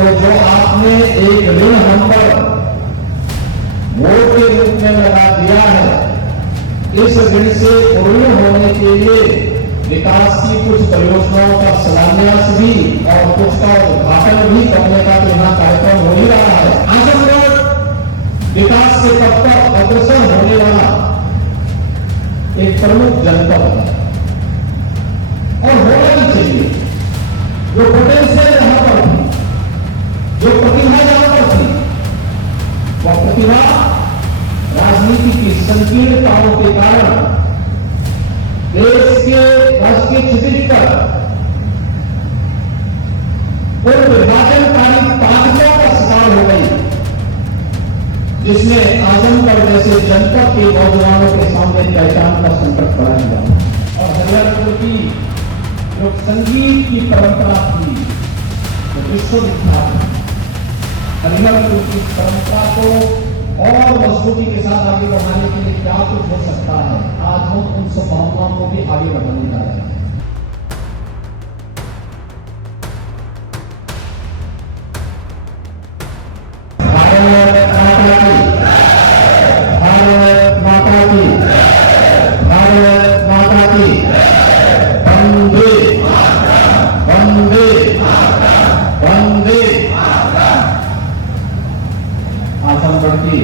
तो जो आपने एक ऋण हम पर वोट के रूप में लगा दिया है, इस ऋण से पूर्ण होने के लिए विकास की कुछ परियोजनाओं का शिलान्यास भी और कुछ का उद्घाटन भी करने का यहाँ कार्यक्रम हो ही रहा है। आजमगढ़ विकास के पथ पर अग्रसर होने वाला एक प्रमुख जनपद है और होना भी चाहिए। जो पोटेंशियल यहां पर थी, जो प्रतिभा यहां पर थी, वह प्रतिभा राजनीति की संकीर्णताओं के कारण देश के राष्ट्रीय क्षितिज पर उन विभाजनकारी ताकतों का शिकार हो गई, जिसमें आजमगढ़ जैसे जनपद के नौजवानों के सामने पहचान का संकट खड़ा हुआ। और हरिहरपुर की जो संगीत की परंपरा थी वो विश्वविख्यात है। हरिहरपुर की परंपरा को और मजबूती के साथ आगे बढ़ाने के लिए क्या कुछ हो सकता है, आज हम उन संभावनाओं को भी आगे बढ़ाने जा रहे हैं। भारत माता की, भारत माता की, वंदे वंदे वंदे। आजमगढ़ की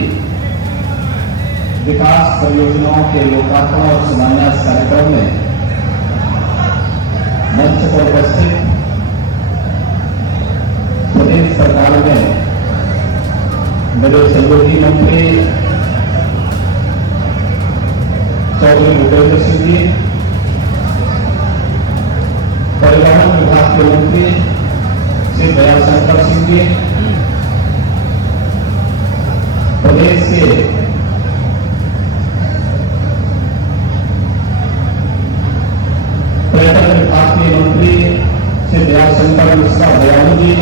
विकास परियोजनाओं के लोकार्पण और शिलान्यास कार्यक्रम में मंच पर उपस्थित प्रदेश सरकार में मेरे सहयोगी मंत्री चौधरी भूपेंद्र सिंह जी, परिवहन विभाग के मंत्री श्री दयाशंकर सिंह जी, प्रदेश के पर्यटन विभाग के मंत्री श्री दयाशंकर मिश्रा दयालु जी,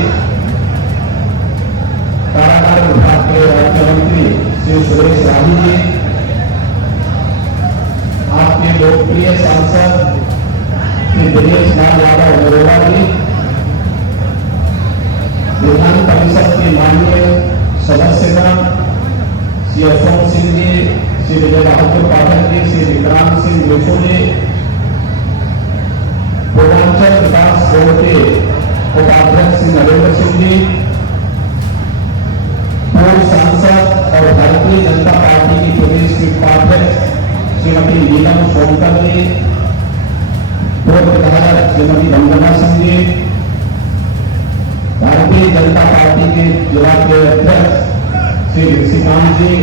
कारागार विभाग के राज्य मंत्री श्री सुरेश राही जी, आपके लोकप्रिय सांसद श्री दिनेश लाल यादव नरोला जी, विधान परिषद के माननीय सदस्यगण श्री अशोक सिंह जी, श्री विजय बहादुर पाठक जी, श्री विक्रांत सिंह जोशो जी, पूर्वांचल विकास बोर्ड के उपाध्यक्ष श्री नरेंद्र सिंह जी, पूर्व सांसद और भारतीय जनता पार्टी की प्रदेश की उपाध्यक्ष श्रीमती नीलम सोनकर जी, पूर्व विधायक श्रीमती वंदना सिंह जी, भारतीय जनता पार्टी के जिला के अध्यक्ष श्री ऋषिकांत जी,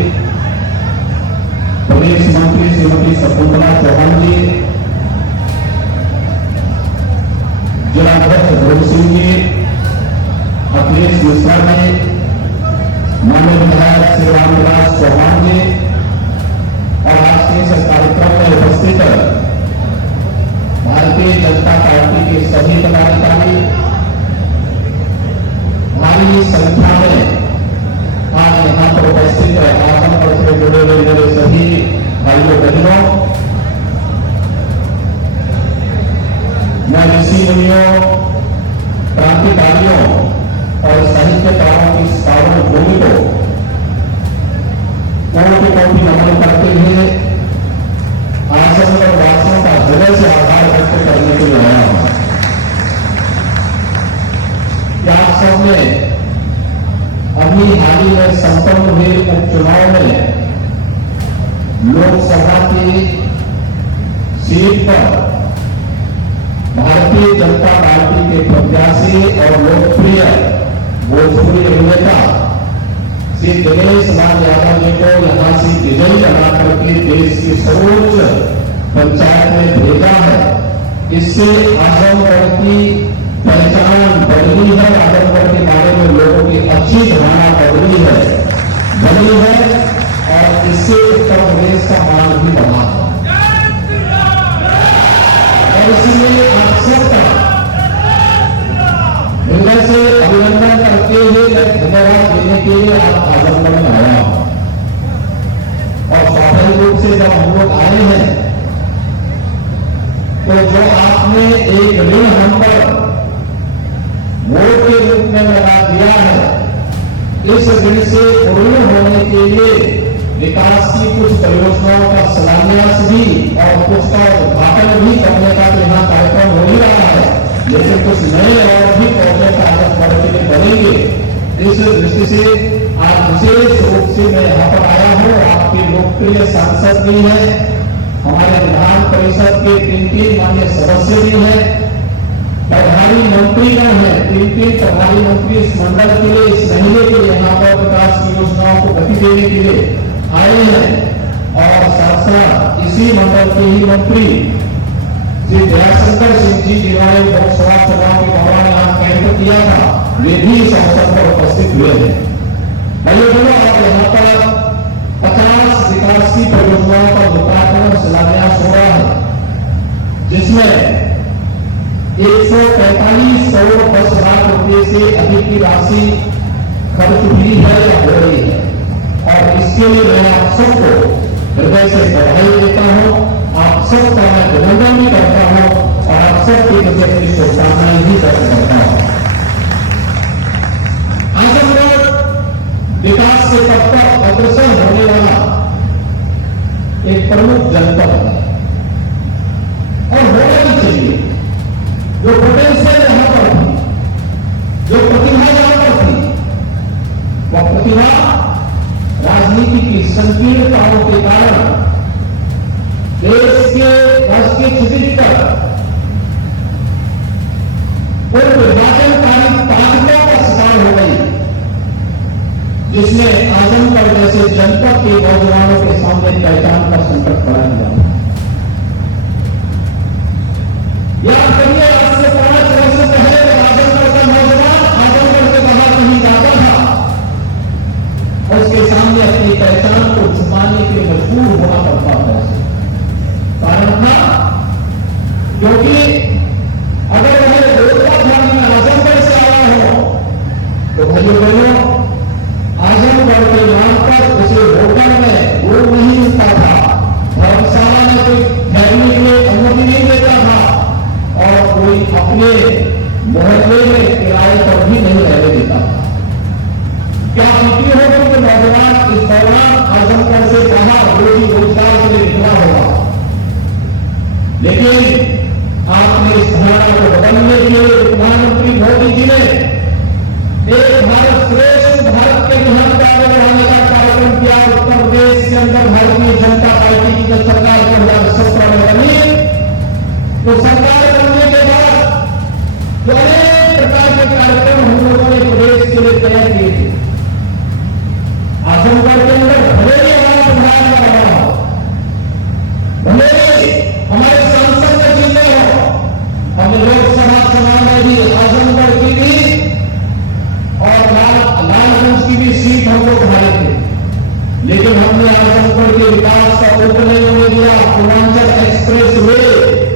प्रदेश मंत्री श्रीमती शकुंतला चौहान जी, जिलाध्यक्ष ध्रुव सिंह जी, अखिलेश मिश्रा जी, माननीय विधायक श्री रामविलास चौहान जी और आज के इस कार्यक्रम में उपस्थित भारतीय जनता पार्टी के सभी पदाधिकारी, भारी संख्या में आज यहाँ पर उपस्थित है। आजमगढ़ से जुड़े हुए मेरे सभी भाइयों बहनों, मैं ऋषि मुनियों, क्रांतिकारियों और साहित्यकारों की सावर्ण भूमि को कोटि नमन करते हुए आजमगढ़ वासियों का हृदय से आभार व्यक्त करने के लिए आया हूं। क्या आप सबने अभी हाल ही में संपन्न हुए उपचुनाव में लोकसभा की सीट पर भारतीय जनता पार्टी के प्रत्याशी और लोकप्रिय भोजपुरी अभिनेता श्री दिनेश लाल यादव जी को यहां से विजयी बना करके देश की सर्वोच्च पंचायत में भेजा है। इससे आजमगढ़ की पहचान बढ़ी है, आजमगढ़ के बारे में लोगों की अच्छी धारणा बढ़ी है और इससे उत्तर प्रदेश का मान भी बढ़ा है। और इसलिए आप सबका हृदय से अभिनंदन करते हुए मैं धन्यवाद देने के लिए आप आजमगढ़ में आया हूं। और स्वाभाविक रूप से जब हम लोग आए हैं तो जो आपने एक ऋण हम पर वोट के रूप में लगा दिया है, इस ऋण से पूर्ण होने के लिए विकास की कुछ परियोजनाओं का शिलान्यास भी और कुछ का उद्घाटन भी करने का यहाँ कार्यक्रम हो ही रहा है, लेकिन कुछ नए और भी प्रोजेक्ट आगे बढ़ के बनेंगे। इस दृष्टि से आज विशेष रूप से मैं यहाँ पर आया हूँ। आपके लोकप्रिय सांसद भी है, हमारे विधान परिषद के 3 माननीय सदस्य भी है, प्रभारी मंत्रीगण है, 3 प्रभारी मंत्री इस मंडल के लिए इस महीने के लिए यहाँ पर विकास की योजनाओं को गति देने के लिए आए हैं। और साथ साथ इसी मंडल के ही मंत्री श्री दयाशंकर सिंह जी जिन्होंने लोकसभा चुनाव के दौरान यहाँ कैंप किया था, वे भी इस अवसर पर उपस्थित हुए हैं। भाइयों बहनों, अब यहाँ पर 50 विकास की परियोजनाओं का लोकार्पण और शिलान्यास हो रहा है, जिसमें 145 करोड़ 10 लाख रुपए से अधिक की राशि खर्च हुई है या हो रही है। और इसके लिए मैं आप सबको हृदय से बधाई देता हूं, आप सबका मैं अभिनंदन भी करता हूं और आप सबके प्रति अपनी शुभकामनाएं भी व्यक्त करता हूं। आजमगढ़ विकास के पथ पर अग्रसर होने वाला एक प्रमुख जनपद है और होना ही चाहिए। जो पोटेंशियल यहां पर थी, जो प्रतिभा यहां पर थी, वह प्रतिभा राजनीति की संकीर्णताओं के कारण देश के राष्ट्र के क्षितिज पर उन विभाजनकारी ताकतों का शिकार हो गई, जिसमें आजमगढ़ जैसे जनपद के नौजवानों के सामने पहचान का संकट खड़ा किया। याद करिए, आज से 5 वर्ष पहले आजमगढ़ का नौजवान आजमगढ़ से बाहर नहीं जाता था, उसके सामने अपनी पहचान को छुपाने के लिए मजबूर होना पड़ता था। कारण था क्योंकि अगर वह रोजगार धाम में आजमगढ़ से आया हो तो भाइयों बहनों, आजमगढ़ के नाम पर उसे होटल में रूम नहीं मिलता था, धर्मशाला में कोई ठहरने के लिए अनुमति नहीं देता था और कोई अपने मोहल्ले में किराए पर भी नहीं रहने देता था। क्या बीती होगी कि नौजवान इस दौरान आजमगढ़ से बाहर रोजी रोजगार के लिए निकला होगा, लेकिन आपने इस धारणा को बदलने के लिए प्रधानमंत्री मोदी जी ने एक भारत श्रेष्ठ भारत के निर्माण का आगे बढ़ाने का कार्यक्रम किया। उत्तर प्रदेश के अंदर भारतीय जनता पार्टी की जब सरकार 2017 में बनी, तो सरकार बनने के बाद जो अनेक प्रकार के कार्यक्रम हम लोगों ने प्रदेश के लिए तय किए थे। आजमगढ़ के अंदर भले ही हमारा प्रधान कर रहा हो, भले ही हमारे सांसद में जीते हो, हमने लोकसभा चुनाव में भी आजमगढ़ की भी और लालगंज की भी सीट हम लोग हारे थे, लेकिन हमने आजमगढ़ के विकास का रूप नहीं होने दिया। पूर्वांचल एक्सप्रेस वे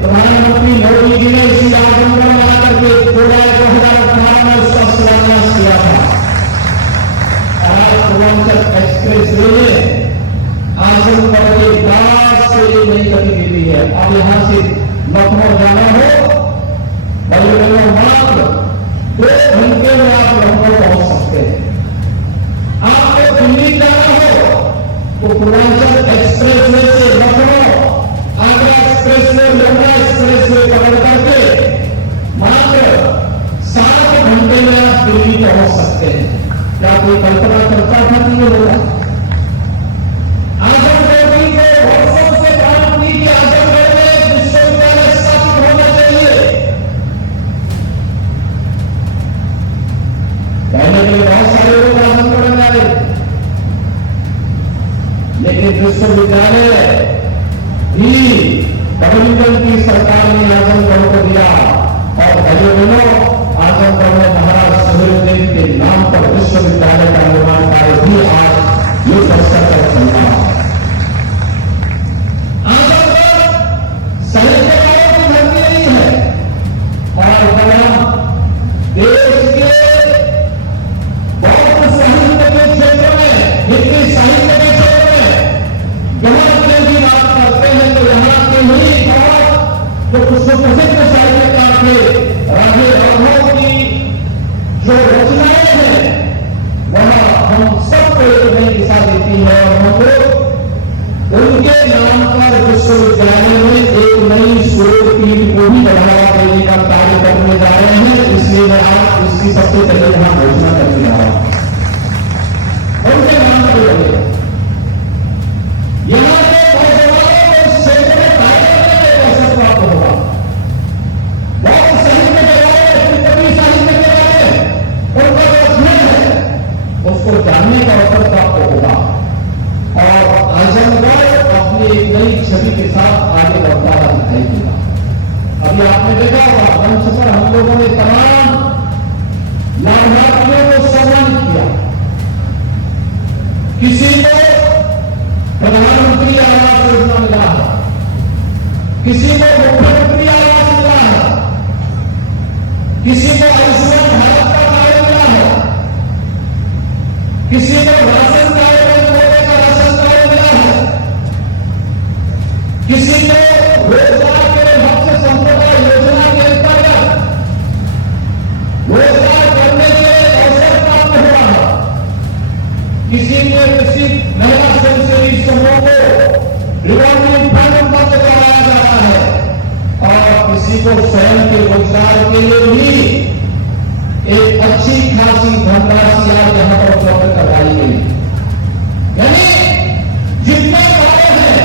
प्रधानमंत्री मोदी जी ने इसी आजमगढ़ में आकर के 2018 में उसका शिलान्यास किया था। पूर्वांचल एक्सप्रेस वे में आजमगढ़ के विकास के लिए नई गति मिली है। अब यहां से लखनऊ जाना हो, बल्कि मात्र 2 घंटे में आप लखनऊ पहुंच सकते हैं। आपको दिल्ली जाना हो तो पूर्वांचल एक्सप्रेस वे से Lucknow, Agra express way, Yamuna express way पकड़ करके मात्र 7 घंटे में आप दिल्ली पहुंच सकते हैं। क्या कोई कल्पना करता था कि ये होगा? आजमगढ़ की तो वर्षों से बात की कि आजमगढ़ में विश्वविद्यालय स्थापित होना चाहिए। कहने के लिए बहुत सारे लोग आजमगढ़ में आए, लेकिन विश्वविद्यालय भी कम्युनिकल की सरकार ने आजमगढ़ को दिया। और भाइयों बहनों, आजमगढ़ में महाराज सुहेलदेव के नाम पर विश्वविद्यालय का निर्माण कार्य भी आज युद्ध स्तर पर चल रहा है। आजमगढ़ साहित्यकारों की धरती नहीं है और तमाम देश के बहुत साहित्य के क्षेत्र में, हिंदी साहित्य के क्षेत्र में यहाँ के भी बात करते हैं तो यहाँ के ही जो कुछ प्रसिद्ध साहित्यकार थे, राधे राघव की जो रचनाएं हैं वह इसलिए मैं आज इसकी सबसे पहले यहां घोषणा करने जा रहा हूं। उनके नाम पर लगेगा यहां के नौजवानों को इस क्षेत्र में कार्य करने का अवसर प्राप्त होगा। बहुत साहित्य के बारे में, कवि साहित्य के बारे में उनका जो अध्ययन है उसको जानने का अवसर प्राप्त होगा और आजमगढ़ अपनी एक नई छवि के साथ आगे बढ़ता हुआ दिखाई देगा। अभी आपने देखा होगा मंच पर हम लोगों ने तमाम लाभार्थियों को सम्मानित किया। किसी को प्रधानमंत्री आवास योजना मिला है, किसी को मुख्यमंत्री आवास मिला है, किसी को आयुष्मान भारत का कार्ड मिला है, किसी को राशन कार्ड में का राशन कार्ड मिला है, किसी को रोजगार के भक्ष्य संपदा योजना के अंतर्गत रोजगार करने के अवसर प्राप्त हुआ है, किसी ने किसी महिला स्वयंसेवी समूह को रिवॉल्विंग फंड बंद कराया जा रहा है और किसी को स्वयं के रोजगार के लिए भी एक अच्छी खासी धनराशि आज यहां पर उपलब्ध करवाई गई। यानी जितने कार्य हैं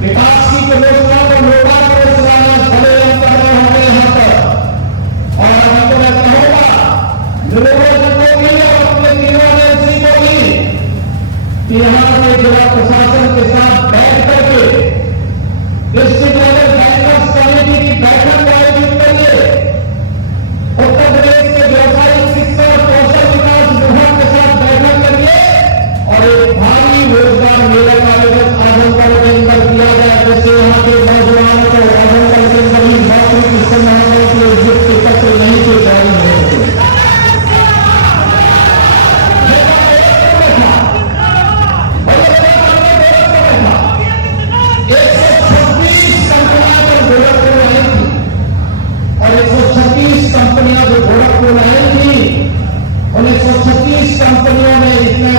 विकास की परियोजना को लोकार्पण को शिलान्यास भले हम कर रहे होंगे यहां पर और मैं तो मैं कहूंगा लोगों को भी और अपने तीनों को भी कि यहां पर जिला प्रशासन के साथ बैठ करके डिस्ट्रिक्ट लेवल बैंकर्स कमेटी की बैठक आयोजित करिए। उत्तर प्रदेश के व्यवसायिक शिक्षा और कौशल विकास विभाग के साथ बैठक करिए और एक भारी रोजगार मेला का आयोजन आजमगढ़ के अंदर किया जाए, जैसे यहाँ के नौजवानों को आजमगढ़ के अंदर ही नौकरी की संभावना के लिए जिसके पत्र नहीं के जारी है। कंपनियां जो गोरखपुर में आई थी उन 136 कंपनियों ने इसमें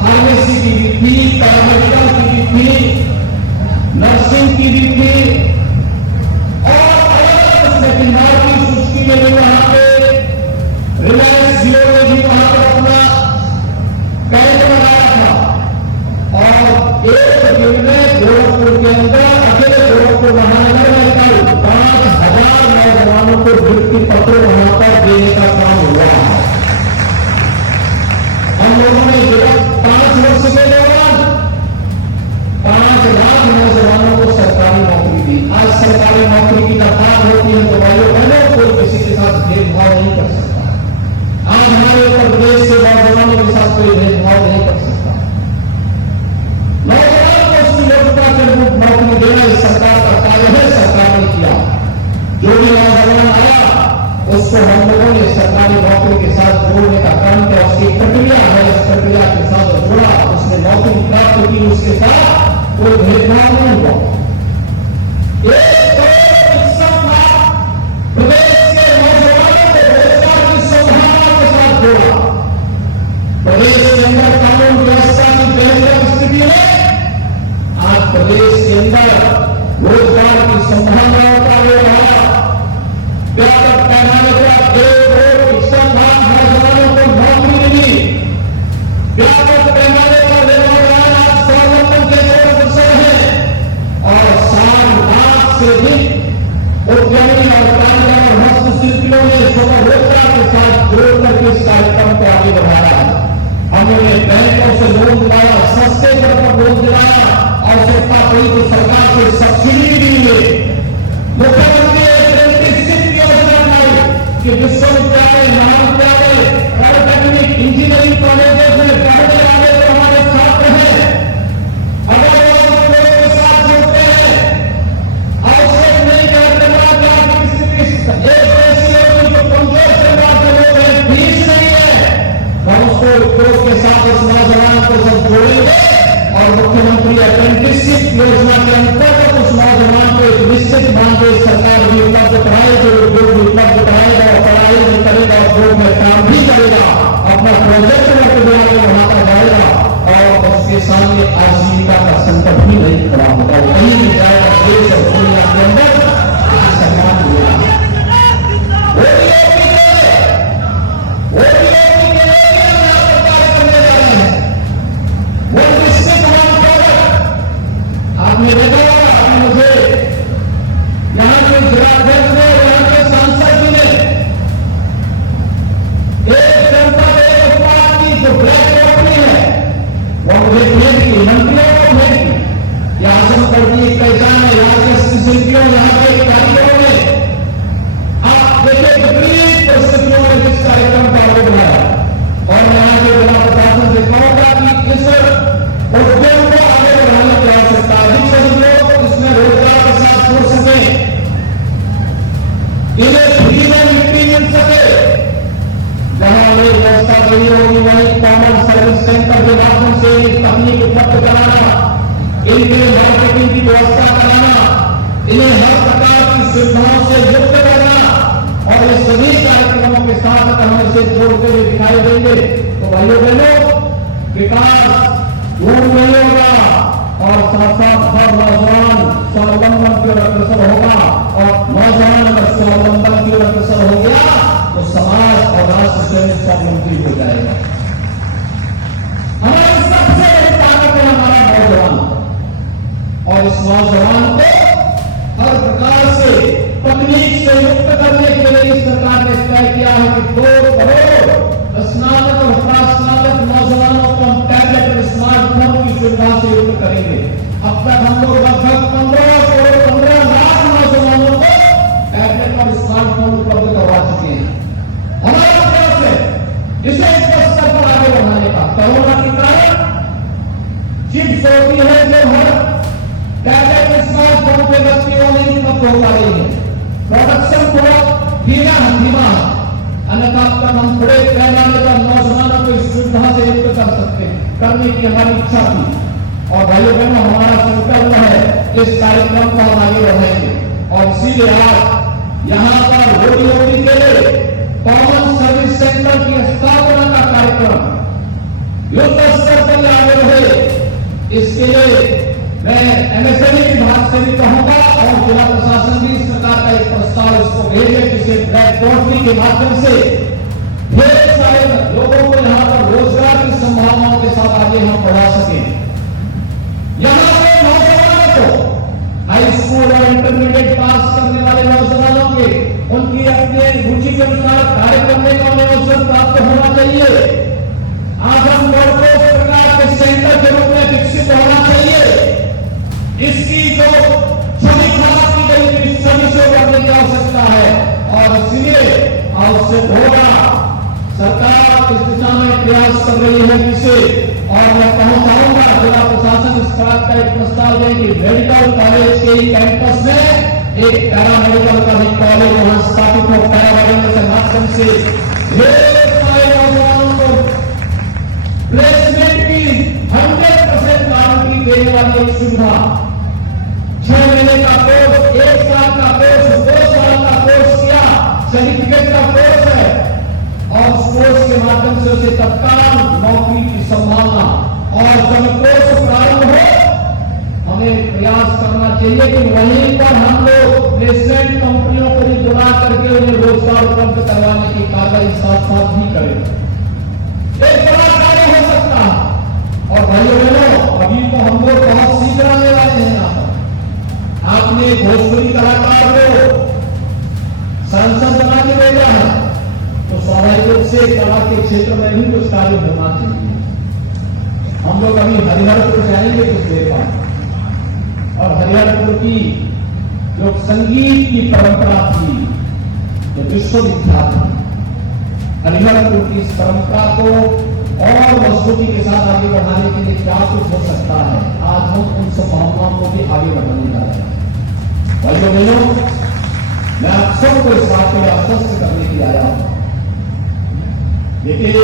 फार्मेसी की भी थी, पैरामेडिकल की भी थी, नर्सिंग की भी थी और अलग सेकेंडर की सूची में भी वहां पे रिलायंस जियो ने भी वहां पर अपना कैंप लगाया था और एक दिन में गोरखपुर के अंदर अकेले गोरखपुर महानगर में 5,000 नौजवानों को नियुक्ति पत्र वहां पर देने का काम हुआ है। हम लोगों ने विगत 5 वर्ष के दौरान 5 लाख नौजवानों को सरकारी नौकरी दी। आज सरकारी नौकरी की जब बात होती है तो भाइयों बहनों कोई किसी के साथ भेदभाव नहीं कर सकता। आज हमारे उत्तर प्रदेश के नौजवानों के साथ कोई भेदभाव नहीं कर सकता। नौजवान को उसकी योग्यता के अनुरूप नौकरी देना इस सरकार का कार्य है, सरकार ने किया। जो भी नौजवान आया उसको हम लोगों ने सरकारी नौकरी के साथ जोड़ने का काम किया। उसकी प्रक्रिया है, इस प्रक्रिया के साथ जोड़ा, उसने नौकरी प्राप्त की, उसके साथ कोई भेदभाव नहीं हुआ। 1,61 लाख प्रदेश के नौजवानों को रोजगार की संभावना के साथ जोड़ा। प्रदेश के अंदर कानून व्यवस्था की बेहतर स्थिति में आज प्रदेश के अंदर रोजगार की संभावनाओं का वो बढ़ा। व्यापक पैमाने पर 1,61 लाख नौजवानों को नौकरी मिली। व्यापक पैमाने पर नौजवान आज स्वावलंबन के अग्रसर हैं और 7 लाख से अधिक उद्यमी और कारीगर और हस्तशिल्पियों ने स्वतः रोजगार के साथ जोड़ करके इस कार्यक्रम को आगे बढ़ाया है। हमने बैंकों से लोन दिलाया, सस्ते दर पर लोन दिलाया, आवश्यकता पड़ी तो सरकार से सब्सिडी भी मिले। मुख्यमंत्री अप्रेंटिसशिप योजना बनाई कि विश्वविद्यालय, महाविद्यालय, पॉलिटेक्निक, इंजीनियरिंग कॉलेजों में पढ़ने वाले जो हमारे छात्र हैं अगर वो लोगों के साथ जुड़ते हैं, आवश्यक नहीं करने वाला एक ऐसी होगी जो कमजोर परिवार के लोग हैं, फीस नहीं है, हम उसको उद्योग के साथ उस नौजवान को सब जोड़ेंगे और मुख्यमंत्री अप्रेंटिसशिप योजना के अंतर्गत उस नौजवान को एक निश्चित मानदेय सरकार भी उपलब्ध कराएगी, उद्योग भी उपलब्ध कराएगा और पढ़ाई भी करेगा, उद्योग में काम भी करेगा, अपना प्रोजेक्ट बढ़ाता जाएगा और उसके सामने आजीविका का संकट भी नहीं खड़ा होगा। कहीं भी जाएगा देश और दुनिया के अंदर सम्मान मिलेगा। रही होगी वही कॉमन सर्विस सेंटर के माध्यम से तकनीक उपलब्ध कराना, इनके मार्केटिंग की व्यवस्था कराना, इन्हें हर प्रकार की सुविधाओं से युक्त करना, और ये सभी कार्यक्रमों के साथ अगर हम इसे जोड़ते हुए दिखाई देंगे तो भाइयों बहनों विकास दूर नहीं होगा, और साथ साथ हर नौजवान स्वावलंबन की ओर अग्रसर होगा, और नौजवान अगर स्वावलंबन की ओर अग्रसर हो गया तो समाज और राष्ट्र स्वयं स्वावलंबी हो जाएगा। हमारी सबसे बड़ी ताकत है हमारा नौजवान, और इस नौजवान को हर प्रकार से तकनीक से युक्त करने के लिए इस सरकार ने तय किया है कि 2 करोड़ स्नातक और प्रास्नातक नौजवानों को हम टैबलेट और स्मार्टफोन की सुविधा से युक्त करेंगे। अब तक हम लोग लगभग 15 लाख नौजवानों को टैबलेट और स्मार्टफोन उपलब्ध करवा चुके हैं। हमारा प्रयास है इसे इस स्तर पर आगे बढ़ाने का। कोरोना के कारण चिप्स होती है जो हर टैबलेट स्मार्टफोन पे व्यक्तियों नहीं उपलब्ध हो पा रही है, प्रोडक्शन बहुत धीमा है, अन्यथा तक हम बड़े पैमाने पर नौजवानों को इस सुविधा से युक्त कर सकते करने की हमारी इच्छा थी, और भाइयों बहनों हमारा संकल्प है इस कार्यक्रम को हम आगे बढ़ाएंगे, और इसीलिए आज यहाँ पर रोटी के लिए कॉमन सर्विस सेंटर की स्थापना का कार्यक्रम युद्ध स्तर पर आगे बढ़े। इसके लिए मैं एमएसएमई विभाग से भी कहूंगा और जिला प्रशासन भी इस प्रकार का एक प्रस्ताव इसको भेजे, जिसे ब्लैक पोर्टली के माध्यम से ढेर सारे लोगों को यहाँ पर रोजगार की संभावनाओं के साथ आगे हम बढ़ा सकें। यहाँ पे नौजवानों को हाई स्कूल और इंटरमीडिएट पास करने वाले नौजवानों के उनकी अपने रुचि के अनुसार कार्य करने का उन्हें अवसर प्राप्त होना चाहिए। आजमगढ़ को इस प्रकार के सेंटर के रूप में विकसित होना चाहिए। इसकी जो छवि खराब की गई थी छवि से करने की आवश्यकता है, और इसलिए आवश्यक होगा सरकार इस दिशा में प्रयास कर रही है जिसे, और मैं कहना चाहूंगा जिला प्रशासन इस बात का एक प्रस्ताव दे कि मेडिकल कॉलेज के ही कैंपस में एक पैरामेडिकल का भी कॉलेज वहां स्थापित हो, पैरामेडिकल के माध्यम से ढेर सारे नौजवानों को प्लेसमेंट की 100% गारंटी देने वाली एक सुविधा, 6 महीने का कोर्स, 1 साल का कोर्स, 2 साल का कोर्स किया, सर्टिफिकेट का कोर्स है, और उस कोर्स के माध्यम से उसे तत्काल नौकरी की संभावना, और जब कोर्स प्रारंभ हो हमें प्रयास करना चाहिए कि वहीं पर हम लोग प्लेसमेंट कंपनियों को भी बुला करके उन्हें रोजगार उपलब्ध करवाने की कार्रवाई साथ साथ भी करें। एक बड़ा कार्य हो सकता है, और भाइयों बहनों अभी तो हम लोग बहुत सीख आने वाले हैं। यहाँ पर आपने भोजपुरी कलाकार को सांसद बना के भेजा है, तो स्वाभाविक रूप से कला के क्षेत्र में भी कुछ कार्य होना चाहिए। हम लोग अभी हरिहरपुर जाएंगे कुछ देर बाद, और हरिहरपुर की जो संगीत की परंपरा थी जो विश्वविख्यात थी, हरिहरपुर की इस परंपरा को और मजबूती के साथ आगे बढ़ाने के लिए क्या कुछ हो सकता है, आज हम उन संभावनाओं को भी आगे बढ़ाने जा रहे हैं। भाइयों बहनों, मैं आप सबको इस बात के लिए आश्वस्त करने के लिए आया हूं। देखिए,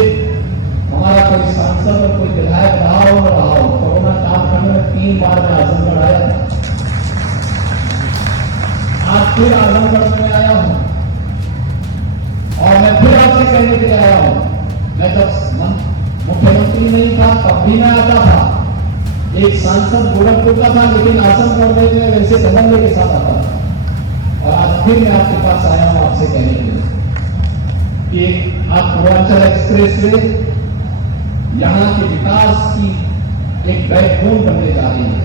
हमारा कोई सांसद और कोई विधायक रहा हो न रहा हो, कोरोना कालखंड में 3 बार मैं आजमगढ़ आया था, आज फिर आजमगढ़ में आया हूं, और मैं फिर आपसे कहने के लिए आया हूं। मैं जब मुख्यमंत्री नहीं था तब भी मैं आता था, एक सांसद गोरखपुर का था, लेकिन आजमगढ़ में वैसे दबंगे के साथ आता था, और आज फिर मैं आपके पास आया हूं आपसे कहने के लिए कि आप पूर्वांचल एक्सप्रेस वे यहां के विकास की एक बैकबोन बनने जा रही है।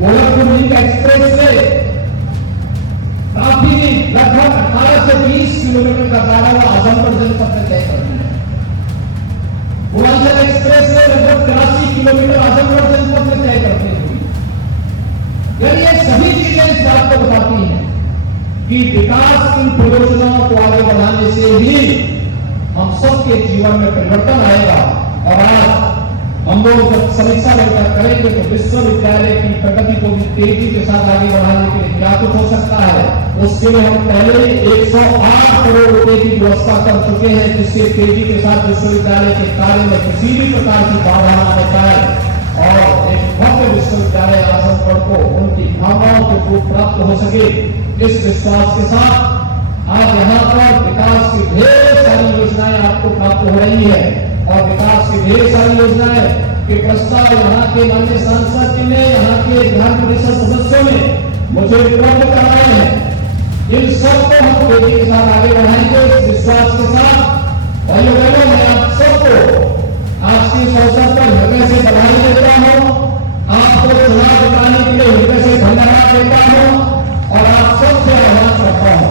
गोरखपुर लिंक एक्सप्रेस वे काफी लगभग 18 से 20 किलोमीटर का दायरा वो आजमगढ़ जनपद में तय करती है। पूर्वांचल एक्सप्रेस वे लगभग 83 किलोमीटर आजमगढ़ जनपद में तय करती हुई, यानी ये सभी चीजें इस बात को बताती हैं कि विकास की परियोजनाओं को आगे बढ़ाने से ही हम सबके जीवन में परिवर्तन आएगा। और आज हम हम लोग जब समीक्षा बैठक करेंगे तो विश्वविद्यालय की प्रगति को भी तेजी के साथ आगे बढ़ाने के लिए क्या कुछ हो सकता है, उसके लिए हम पहले 108 करोड़ रुपए की व्यवस्था कर चुके हैं, जिससे तेजी के साथ विश्वविद्यालय के कार्य में किसी भी प्रकार की बाधा न आ पाए और एक भव्य विश्वविद्यालय आजमगढ़ को उनकी भावनाओं के रूप प्राप्त हो सके। इस विश्वास के साथ आज यहाँ पर विकास की ढेर सारी योजनाएं आपको प्राप्त हो रही है और विकास की ढेर सारी योजनाएं के प्रस्ताव यहाँ के माननीय सांसद जी ने, यहाँ के विधान परिषद सदस्यों ने मुझे उपलब्ध कराए हैं। इन सबको हम तेजी के साथ आगे बढ़ाएंगे इस विश्वास के साथ। भाइयों बहनों, मैं आप सबको आज के इस अवसर पर हृदय से बधाई देता हूँ, आपको चुनाव जिताने के लिए हृदय से धन्यवाद देता हूँ और आप सबसे आह्वान करता हूँ।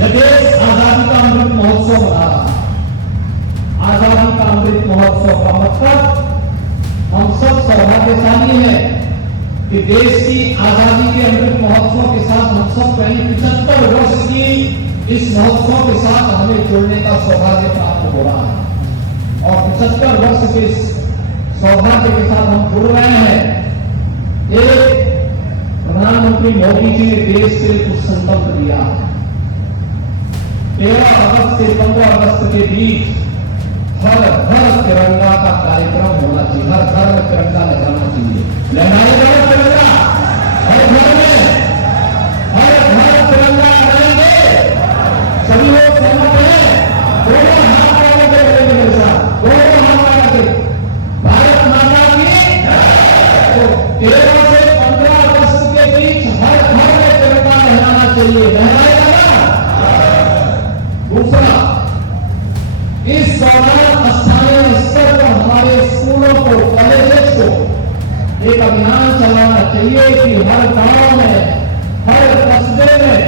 यह देश आजादी का अमृत महोत्सव मना रहा है। आजादी का अमृत महोत्सव का मतलब हम सब सौभाग्यशाली हैं कि देश की आजादी के अमृत महोत्सव के साथ हम सब पहले 75 वर्ष की इस महोत्सव के साथ हमें जुड़ने का सौभाग्य प्राप्त हो रहा है और 75 वर्ष के सौभाग्य के साथ हम जुड़ रहे हैं। एक प्रधानमंत्री मोदी जी ने देश के लिए कुछ संकल्प दिया है। 13 अगस्त से 15 अगस्त के बीच हर घर तिरंगा का कार्यक्रम होना चाहिए, हर घर में तिरंगा लहराना चाहिए। लहराएगा तिरंगा हर घर में, हर घर तिरंगा लहराएंगे। सभी लोग सहमत हैं? दोनों हाथ वाले करेंगे मेरे साथ, दोनों हाथ वाले। भारत माता की तो 13 से 15 अगस्त के बीच हर घर में तिरंगा लहराना चाहिए। लहराएगा ना? दूसरा, इस दौरान स्थानीय स्तर पर हमारे स्कूलों को, कॉलेजेस को एक अभियान चलाना चाहिए कि हर गांव में, हर कस्बे में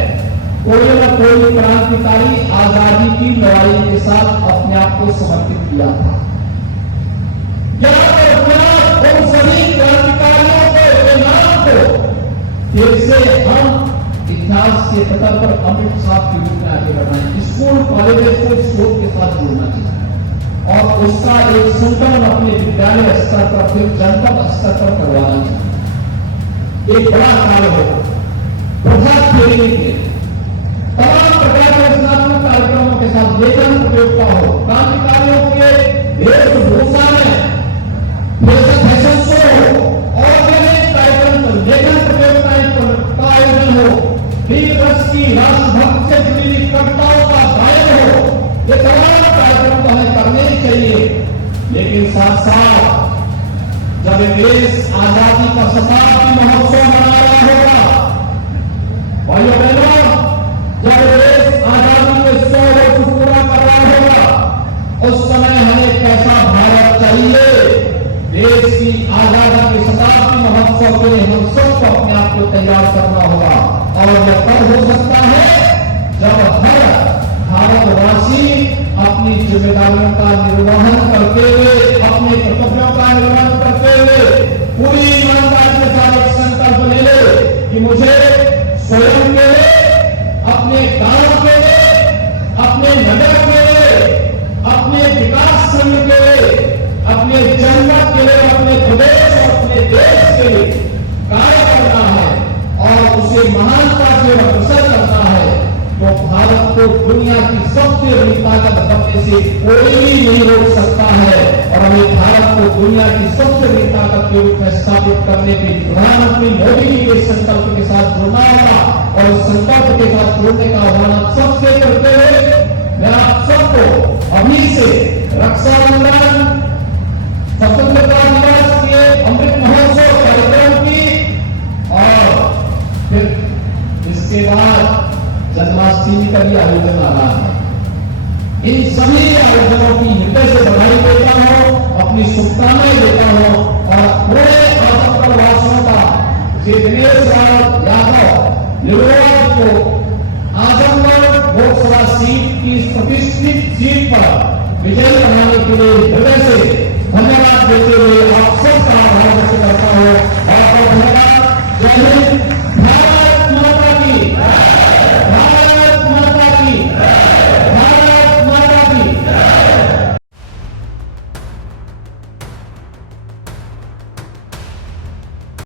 कोई न कोई क्रांतिकारी आजादी की लड़ाई के साथ अपने आप को समर्पित किया था। उन सभी क्रांतिकारियों के नाम को फिर से हम इतिहास के पटल पर अमृत साहब के रूप में आगे बढ़ाएं। स्कूल कॉलेजेस को इस शोध के साथ जोड़ना चाहिए और उसका एक संकलन अपने विद्यालय स्तर पर, फिर जनपद स्तर पर करवाना चाहिए। एक बड़ा कार्य हो, प्रभात फेरी के तमाम प्रकार के रचनात्मक कार्यक्रमों के साथ लेखन प्रतियोगिता हो, क्रांतिकारियों के वेशभूषा में फैशन शो हो और कार्यक्रम लेखन प्रतियोगिताएं का आयोजन हो, वीर रस की राष्ट्रभक्त से जुड़ी कविताओं का गायन हो। ये तमाम कार्यक्रम तो हमें करने ही चाहिए, लेकिन साथ साथ जब देश आजादी का शताब्दी महोत्सव मना रहा होगा, भाइयों बहनों, जब देश आजादी के 100 वर्ष पूरा कर रहा होगा, उस समय हमें कैसा भारत चाहिए। देश की आजादी के शताब्दी महोत्सव के लिए हम सबको अपने आप को तैयार करना होगा और यह तब हो सकता है जब हर भारतवासी अपनी जिम्मेदारियों का निर्वहन करते हुए, अपने कर्तव्यों का निर्वहन करते हुए पूरी ईमानदारी के साथ एक संकल्प ले ले कि मुझे स्वयं के लिए, अपने गांव के लिए, अपने नगर के लिए, अपने विकास संघ के लिए, अपने जनपद के लिए, अपने प्रदेश और अपने देश के लिए कार्य करना है और उसे महानता से अग्रसर करना है, तो भारत को दुनिया की सबसे बड़ी ताकत बनने से कोई भी नहीं रोक सकता है और हमें भारत को दुनिया की सबसे बड़ी ताकत के रूप में स्थापित करने के प्रधानमंत्री मोदी जी के संकल्प के साथ जुड़ना होगा और उस संकल्प के साथ जुड़ने का आह्वान आप सबसे करते हुए मैं आप सबको अभी से रक्षाबंधन, स्वतंत्रता दिवस के अमृत महोत्सव कार्यक्रम की और फिर इसके बाद जन्माष्टमी का भी आयोजन आ रहा है। इन सभी आयोजनों की हृदय से बधाई देता हूं, अपनी शुभकामनाएं देता हूं और पूरे आजमगढ़ वासियों का श्री दिनेश राव यादव निर्वाचक को आजमगढ़ लोकसभा सीट की प्रतिष्ठित सीट पर विजयी बनाने के लिए हृदय से धन्यवाद देते हुए आप सबका आभार व्यक्त करता हूं। बहुत बहुत धन्यवाद। जय हिंद।